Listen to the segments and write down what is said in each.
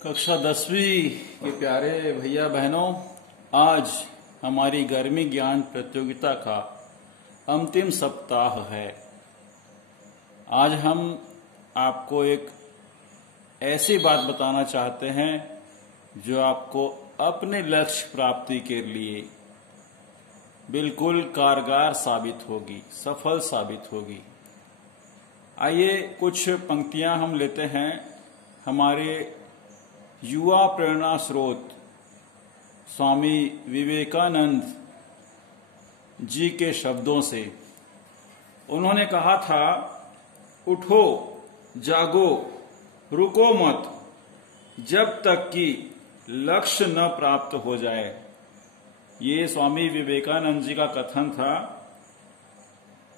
कक्षा 10वीं के प्यारे भैया बहनों, आज हमारी गर्मी ज्ञान प्रतियोगिता का अंतिम सप्ताह है। आज हम आपको एक ऐसी बात बताना चाहते हैं जो आपको अपने लक्ष्य प्राप्ति के लिए बिल्कुल कारगर साबित होगी, सफल साबित होगी। आइए कुछ पंक्तियां हम लेते हैं हमारे युवा प्रेरणा स्रोत स्वामी विवेकानंद जी के शब्दों से। उन्होंने कहा था, उठो, जागो, रुको मत जब तक कि लक्ष्य न प्राप्त हो जाए। ये स्वामी विवेकानंद जी का कथन था।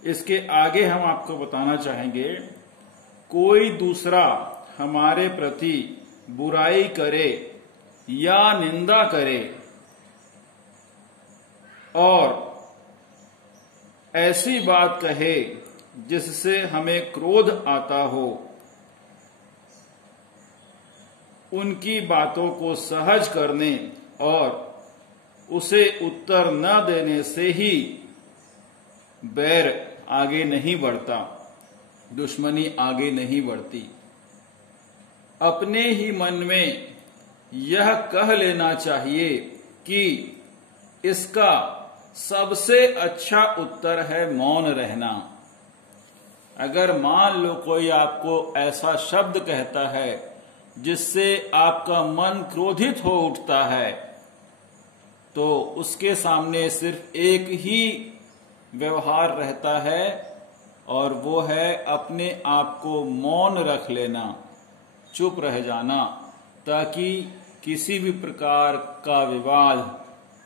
इसके आगे हम आपको बताना चाहेंगे, कोई दूसरा हमारे प्रति बुराई करे या निंदा करे और ऐसी बात कहे जिससे हमें क्रोध आता हो, उनकी बातों को सहज करने और उसे उत्तर न देने से ही बैर आगे नहीं बढ़ता, दुश्मनी आगे नहीं बढ़ती। अपने ही मन में यह कह लेना चाहिए कि इसका सबसे अच्छा उत्तर है मौन रहना। अगर मान लो कोई आपको ऐसा शब्द कहता है जिससे आपका मन क्रोधित हो उठता है, तो उसके सामने सिर्फ एक ही व्यवहार रहता है और वो है अपने आप को मौन रख लेना, चुप रह जाना, ताकि किसी भी प्रकार का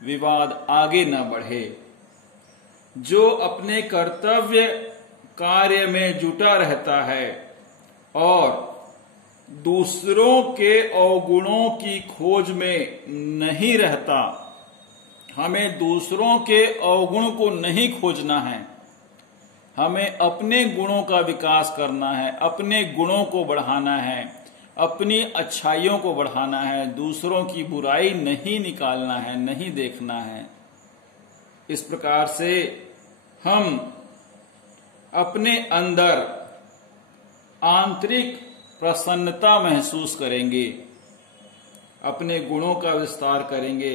विवाद आगे न बढ़े। जो अपने कर्तव्य कार्य में जुटा रहता है और दूसरों के अवगुणों की खोज में नहीं रहता, हमें दूसरों के अवगुण को नहीं खोजना है, हमें अपने गुणों का विकास करना है, अपने गुणों को बढ़ाना है, अपनी अच्छाइयों को बढ़ाना है, दूसरों की बुराई नहीं निकालना है, नहीं देखना है। इस प्रकार से हम अपने अंदर आंतरिक प्रसन्नता महसूस करेंगे, अपने गुणों का विस्तार करेंगे।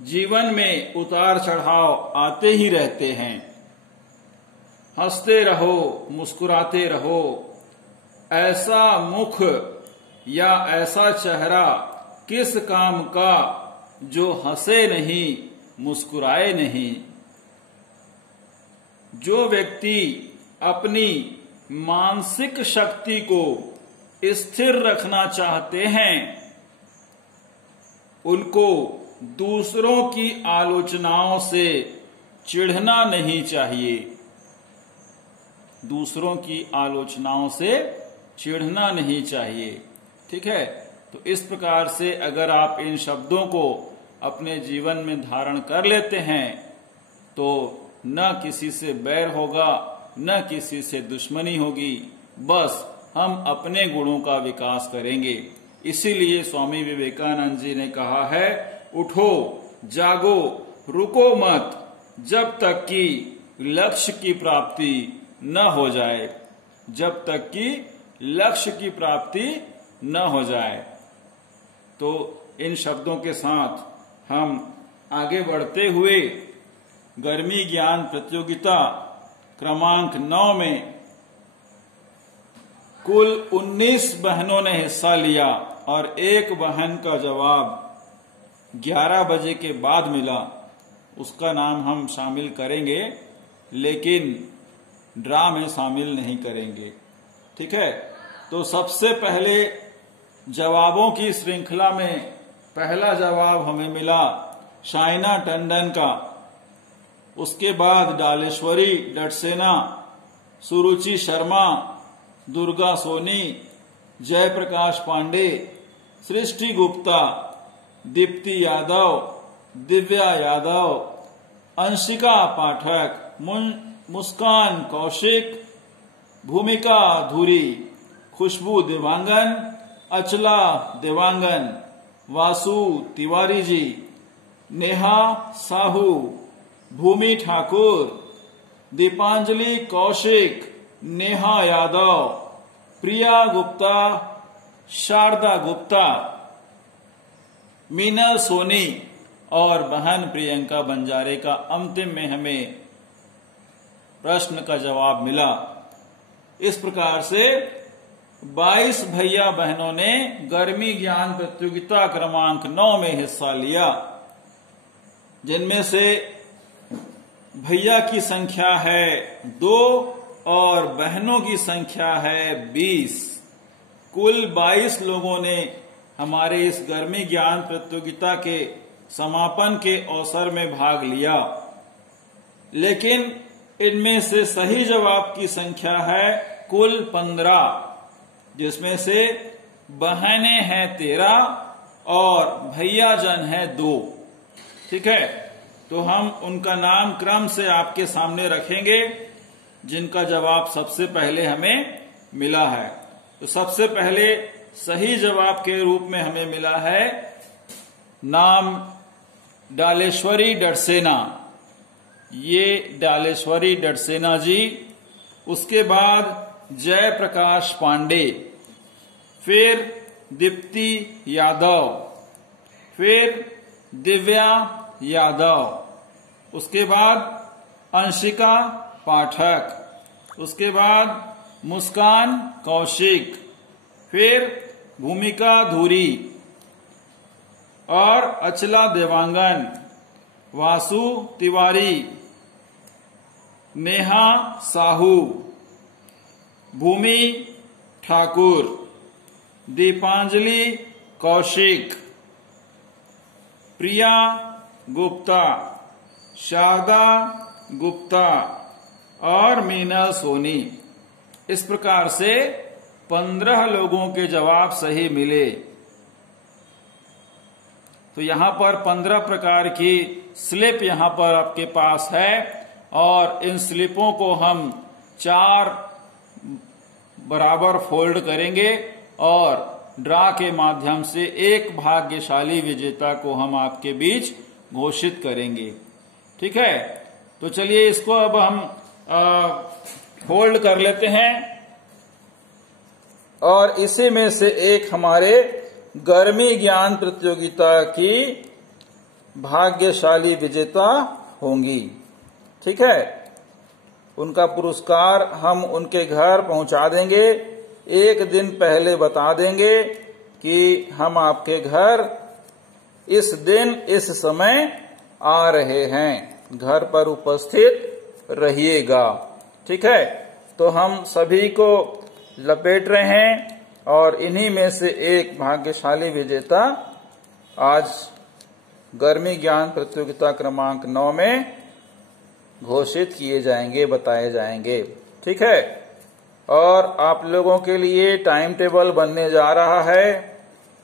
जीवन में उतार चढ़ाव आते ही रहते हैं। हंसते रहो, मुस्कुराते रहो। ऐसा मुख या ऐसा चेहरा किस काम का जो हंसे नहीं, मुस्कुराए नहीं। जो व्यक्ति अपनी मानसिक शक्ति को स्थिर रखना चाहते हैं, उनको दूसरों की आलोचनाओं से चिढ़ना नहीं चाहिए। दूसरों की आलोचनाओं से चिढ़ना नहीं चाहिए। ठीक है। तो इस प्रकार से अगर आप इन शब्दों को अपने जीवन में धारण कर लेते हैं तो न किसी से बैर होगा, न किसी से दुश्मनी होगी, बस हम अपने गुणों का विकास करेंगे। इसीलिए स्वामी विवेकानंद जी ने कहा है, उठो, जागो, रुको मत जब तक कि लक्ष्य की प्राप्ति न हो जाए, जब तक कि लक्ष्य की प्राप्ति न हो जाए। तो इन शब्दों के साथ हम आगे बढ़ते हुए गर्मी ज्ञान प्रतियोगिता क्रमांक 9 में कुल 19 बहनों ने हिस्सा लिया और एक बहन का जवाब 11 बजे के बाद मिला। उसका नाम हम शामिल करेंगे, लेकिन ड्रा में शामिल नहीं करेंगे। ठीक है। तो सबसे पहले जवाबों की श्रृंखला में पहला जवाब हमें मिला शाइना टंडन का। उसके बाद डालेश्वरी डटसेना, सुरुचि शर्मा, दुर्गा सोनी, जयप्रकाश पांडे, सृष्टि गुप्ता, दीप्ति यादव, दिव्या यादव, अंशिका पाठक, मुस्कान कौशिक, भूमिका धुरी, खुशबू दिवांगन, अचला देवांगन, वासु तिवारी जी, नेहा साहू, भूमि ठाकुर, दीपांजलि कौशिक, नेहा यादव, प्रिया गुप्ता, शारदा गुप्ता, मीना सोनी और बहन प्रियंका बंजारे का अंतिम में हमें प्रश्न का जवाब मिला। इस प्रकार से 22 भैया बहनों ने गर्मी ज्ञान प्रतियोगिता क्रमांक 9 में हिस्सा लिया, जिनमें से भैया की संख्या है 2 और बहनों की संख्या है 20। कुल 22 लोगों ने हमारे इस गर्मी ज्ञान प्रतियोगिता के समापन के अवसर में भाग लिया, लेकिन इनमें से सही जवाब की संख्या है कुल 15, जिसमें से बहनें हैं 13 और भैया जन है 2। ठीक है, तो हम उनका नाम क्रम से आपके सामने रखेंगे जिनका जवाब सबसे पहले हमें मिला है। तो सबसे पहले सही जवाब के रूप में हमें मिला है नाम डालेश्वरी डडसेना, ये डालेश्वरी डडसेना जी। उसके बाद जय प्रकाश पांडे, फिर दीप्ति यादव, फिर दिव्या यादव, उसके बाद अंशिका पाठक, उसके बाद मुस्कान कौशिक, फिर भूमिका धूरी और अचला देवांगन, वासु तिवारी, नेहा साहू, भूमि ठाकुर, दीपांजलि कौशिक, प्रिया गुप्ता, शारदा गुप्ता और मीना सोनी। इस प्रकार से 15 लोगों के जवाब सही मिले। तो यहां पर 15 प्रकार की स्लिप यहां पर आपके पास है और इन स्लिपों को हम 4 बराबर फोल्ड करेंगे और ड्रा के माध्यम से एक भाग्यशाली विजेता को हम आपके बीच घोषित करेंगे। ठीक है, तो चलिए इसको अब हम फोल्ड कर लेते हैं और इसी में से एक हमारे गर्मी ज्ञान प्रतियोगिता की भाग्यशाली विजेता होंगी। ठीक है, उनका पुरस्कार हम उनके घर पहुंचा देंगे। एक दिन पहले बता देंगे कि हम आपके घर इस दिन इस समय आ रहे हैं, घर पर उपस्थित रहिएगा। ठीक है, तो हम सभी को लपेट रहे हैं और इन्हीं में से एक भाग्यशाली विजेता आज गर्मी ज्ञान प्रतियोगिता क्रमांक 9 में घोषित किए जाएंगे, बताए जाएंगे। ठीक है, और आप लोगों के लिए टाइम टेबल बनने जा रहा है।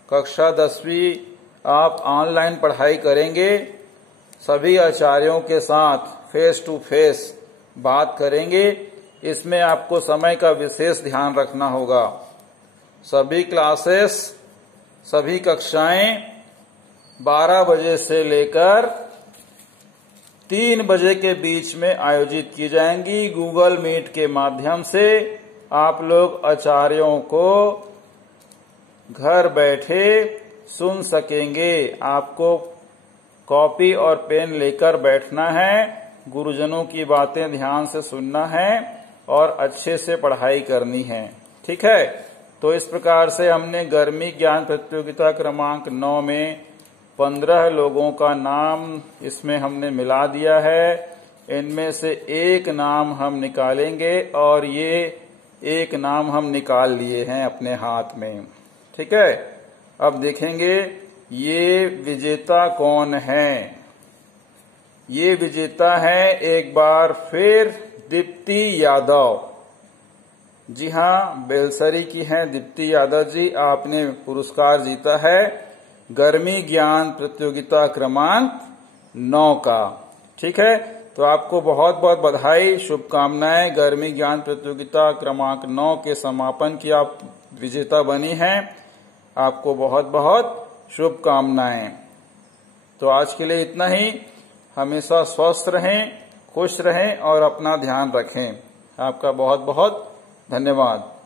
कक्षा 10वीं आप ऑनलाइन पढ़ाई करेंगे, सभी आचार्यों के साथ फेस टू फेस बात करेंगे। इसमें आपको समय का विशेष ध्यान रखना होगा। सभी क्लासेस, सभी कक्षाएं 12 बजे से लेकर 3 बजे के बीच में आयोजित की जाएंगी। गूगल मीट के माध्यम से आप लोग आचार्यों को घर बैठे सुन सकेंगे। आपको कॉपी और पेन लेकर बैठना है, गुरुजनों की बातें ध्यान से सुनना है और अच्छे से पढ़ाई करनी है। ठीक है, तो इस प्रकार से हमने गर्मी ज्ञान प्रतियोगिता क्रमांक 9 में 15 लोगों का नाम इसमें हमने मिला दिया है। इनमें से एक नाम हम निकालेंगे और ये एक नाम हम निकाल लिए हैं अपने हाथ में। ठीक है, अब देखेंगे ये विजेता कौन है। ये विजेता है एक बार फिर दीप्ति यादव। जी हाँ, बेलसरी की हैं दीप्ति यादव जी। आपने पुरस्कार जीता है गर्मी ज्ञान प्रतियोगिता क्रमांक 9 का। ठीक है, तो आपको बहुत बहुत बधाई, शुभकामनाएं। गर्मी ज्ञान प्रतियोगिता क्रमांक 9 के समापन की आप विजेता बनी हैं। आपको बहुत बहुत शुभकामनाएं। तो आज के लिए इतना ही। हमेशा स्वस्थ रहें, खुश रहें और अपना ध्यान रखें। आपका बहुत बहुत धन्यवाद।